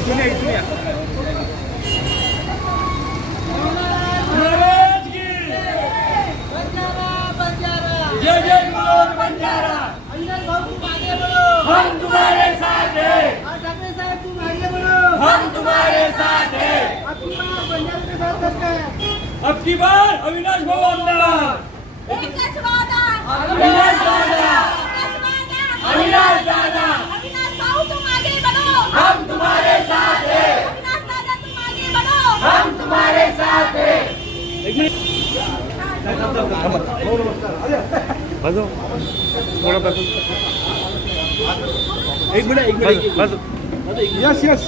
इथून या इथून या महाराज की। जय जय मनोहर बंजारा। हम तुम्हारे साथ हैं। हम तुम्हारे साथ हैं। अब की बार अविनाश भाऊ आमदार एकच वादा अविनाश दादा एकच बाजू थोडा बाजू एक मिनिट एक मिनिट बाजू यस यस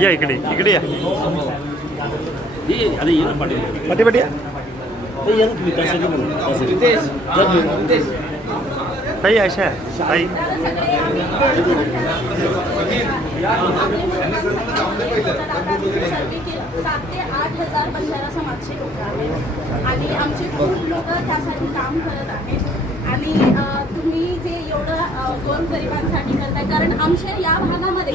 या इकडे इकडे या पाठी या. ताई अशा. ताई सात ते आठ हज़ार बंजारा समाजचे लोक आहेत आणि आमचे खूप लोक त्यासाठी काम करत आहेत आणि अ, तुम्ही जे एवढं गोरगरिबांसाठी करताय कारण आमच्या या भागामध्ये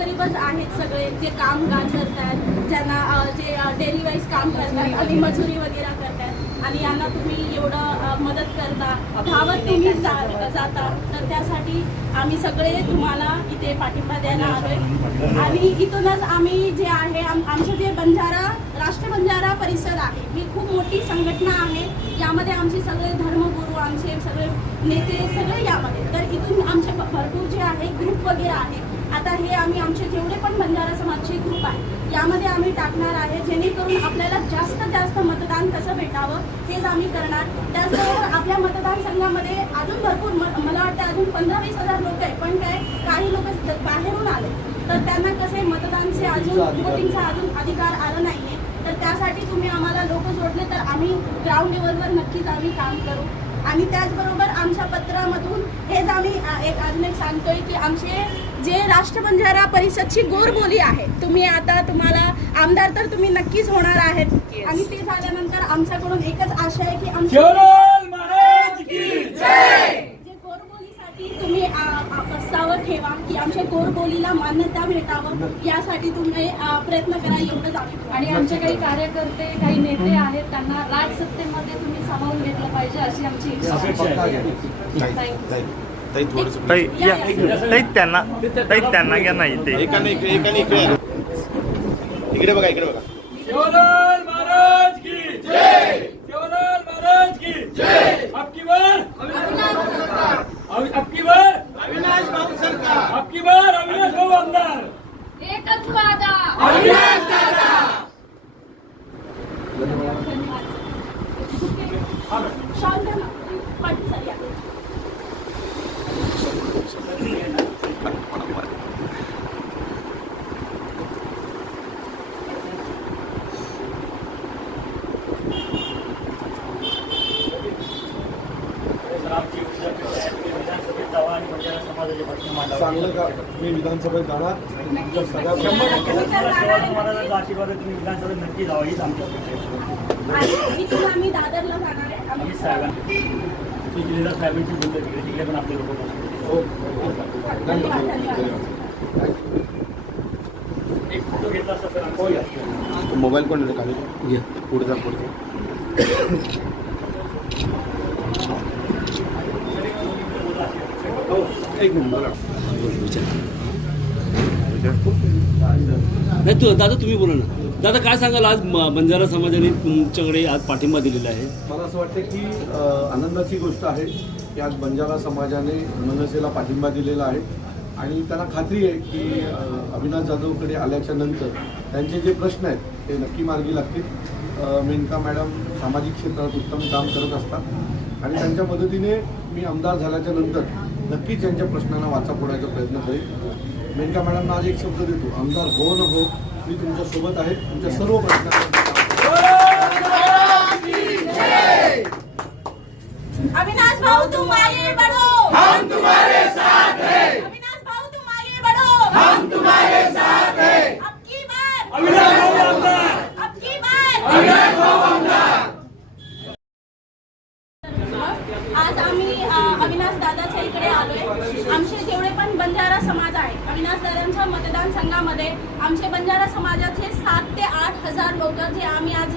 गोरगरीबच आहेत सगळे जे कामगार करतात ज्यांना जे डेली वाईज काम करतात आणि मजुरी वगैरे करतात. आणि यांना तुम्ही एवढं मदत करता भावत तुम्ही जाता तर त्यासाठी आम्ही सगळे तुम्हाला इथे पाठिंबा द्यायला आलोय. आणि इथूनच आम्ही जे आहे आमचं जे बंजारा राष्ट्र बंजारा परिषद आहे ही खूप मोठी संघटना आहे. यामध्ये आमचे सगळे धर्मगुरू आमचे सगळे नेते सगळे यामध्ये. तर इथून आमचे भरपूर जे आहे ग्रुप वगैरे आहे आता हे आम्ही आमचे जेवढे पण बंजारा समाजचे ग्रुप आहे यामध्ये आम्ही टाकणार आहे जेणेकरून आपल्याला जास्तीत जास्त मतदान कसं भेटावं तेच आम्ही करणार. त्याचबरोबर आपल्या मतदारसंघामध्ये अजून भरपूर म- मला वाटतं अजून पंधरा वीस हजार लोक आहे पण काय काही लोक बाहेरून आले. तर त्यांना कसे मतदानचे अजून वोटिंगचा अजून अधिकार आला नाहीये. तर त्यासाठी तुम्ही आम्हाला लोक जोडले तर आम्ही ग्राउंड लेवलवर नक्कीच आम्ही काम करू. आणि त्याचबरोबर आमच्या पत्रामधून हेच आम्ही एक अजून एक सांगतोय की आमचे जे राष्ट्रबंजारा परिषदची गोरबोली आहे तुम्ही आता तुम्हाला आमदार तर तुम्ही नक्कीच होणार आहेत. आणि ते झाल्यानंतर आमच्याकडून एकच आशा आहे की जे गोरबोलीसाठी तुम्ही प्रस्ताव ठेवा की आमच्या गोरबोलीला मान्यता भेटावं यासाठी तुम्ही प्रयत्न करा एवढंच आम्ही आणि आमचे काही कार्यकर्ते काही नेते आहेत त्यांना राजसत्तेमध्ये तुम्ही सामावून घेतलं पाहिजे अशी आमची इच्छा आहे. You. ताई या ताई त्यांना ताई त्यांना घ्या नाही ते एकाने इकडे एकाने इकडे या. इकडे बघा इकडे बघा. शिवलाल महाराज की जय! शिवलाल महाराज की जय! अब की बार अब अब की बार अविनाश भाऊ सरकार अब की बार अविनाश भाऊ आमदार। एकच वादा. अविनाश दादा। शांत. पाटील सर या. चांगलं का? मी विधानसभेत जाणार. आणि तुमच्या सगळ्या आणि इथून आम्ही दादरला जाणार आहे आम्ही हो. धन्यवाद धन्यवाद मोबाईल कोण खाली पुढे जा पुढे जा. एक मिनिट बोला नाही तू दादा तुम्ही बोला ना. दादा काय सांगाल? आज बंजारा समाजाने तुमच्याकडे आज पाठिंबा दिलेला आहे. मला असं वाटतं की आनंदाची गोष्ट आहे की आज बंजारा समाजाने मनसेला पाठिंबा दिलेला आहे. आणि त्यांना खात्री आहे की अविनाश जाधवकडे आल्याच्यानंतर त्यांचे जे प्रश्न आहेत ते नक्की मार्गी लागतील. मेनका मॅडम सामाजिक क्षेत्रात उत्तम काम करत असतात. आणि त्यांच्या मदतीने मी आमदार झाल्याच्यानंतर नक्कीच यांच्या प्रश्नांना वाचा फोडायचा प्रयत्न करेल मेनका मॅडमना आज एक शब्द देतो आमदार हो न हो मी तुमच्यासोबत आहे. तुमच्या सर्व प्रश्नांना अविनाश भाऊ तुम आगे बढ़ो. हम तुम्हारे साथ हैं अविनाश भाऊ तुम आगे बढ़ो हम तुम्हारे साथ हैं अब की बार अविनाश भाऊ आमदार अब की बार आज आम्ही अ, अविनाश दादाच्या इकडे आलोय आमचे जेवढे पण बंजारा समाज मतदान संघामध्ये आमचे बंजारा समाजाचे सात ते आठ हजार लोक जे आम्ही आज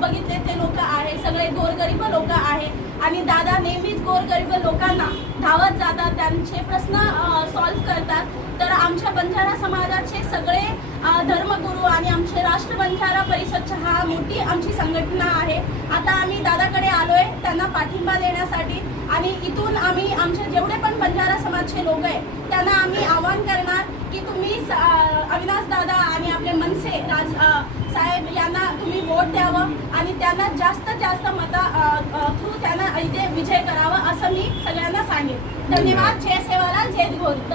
बघितले ते लोक आहे सगळे गोरगरीब लोक आहे आणि दादा नेहमीच गोरगरीब लोकांना धावत जातात त्यांचे प्रश्न सॉल्व्ह करतात. तर आमच्या बंजारा समाजाचे सगळे धर्मगुरू आणि आमचे राष्ट्र बंजारा परिषदच्या हा मोठी आमची संघटना आहे. आता आम्ही दादाकडे आलोय त्यांना पाठिंबा देण्यासाठी. आणि इथून आम्ही आमचे जेवढे पण बंजारा समाजचे लोक आहे त्यांना आम्ही आवाहन करणार की तुम्ही अविनाश दादा आणि आपले मनसे राज साहेब यांना तुम्ही वोट द्यावं आणि त्यांना जास्त जास्त मता थ्रू त्यांना इथे विजय करावा असं मी सगळ्यांना सांगेन. धन्यवाद. जय सेवालाल जय गोविंद